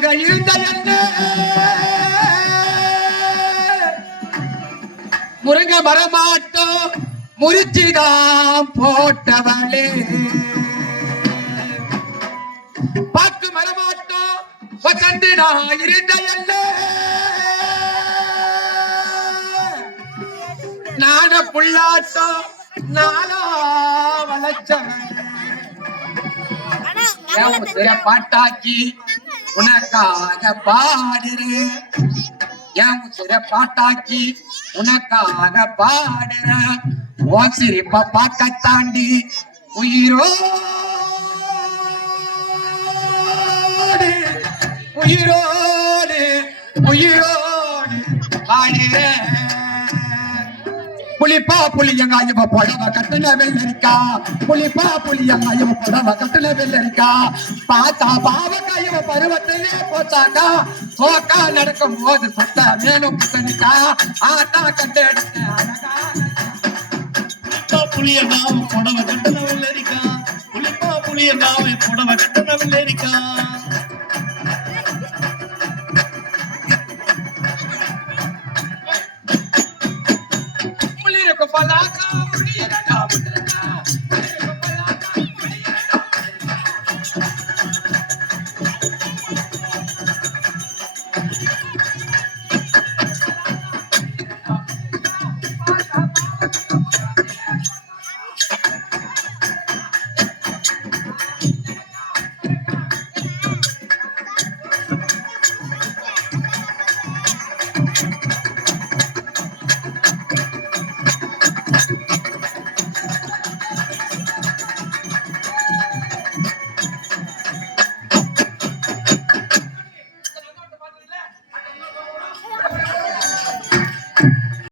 என்ன முருங்க மரமாட்டோம் முறிச்சிதான் போட்டவளே. பாக்கு மரமாட்டோம் வசந்தினா இருந்த என்ன நான புள்ளாட்டம் நானா உசுர பாட்டாக்கி உனக்காக பாடுறேன் என் உசிர பாட்டாக்கி உனக்காக பாடுறேன் உன் சிரிப்ப பார்க்க தாண்டி உயிரோடு உயிரோடு உயிரோடு வாடுறேன் புலிப்பா புளியங்க இவ புடவ கட்டுல வெள்ளரிக்கா. புலிப்பா புளியங்க இவ புடவ கட்டுல வெள்ளரிக்கா. பாத்தா பாவக்கா இவ பருவத்திலே போச்சாக்கா. சோக்கா நடக்கும் போது சத்த மேலும் புத்தனிக்கா. ஆட்டா கட்டெடுத்த அழகா. புளிப்பா புளிய நாம புடவ கட்டுல வெள்ளரிக்கா. புளிப்பா புளிய நாம புடவ கட்டுல வெள்ளரிக்கா. Well, I come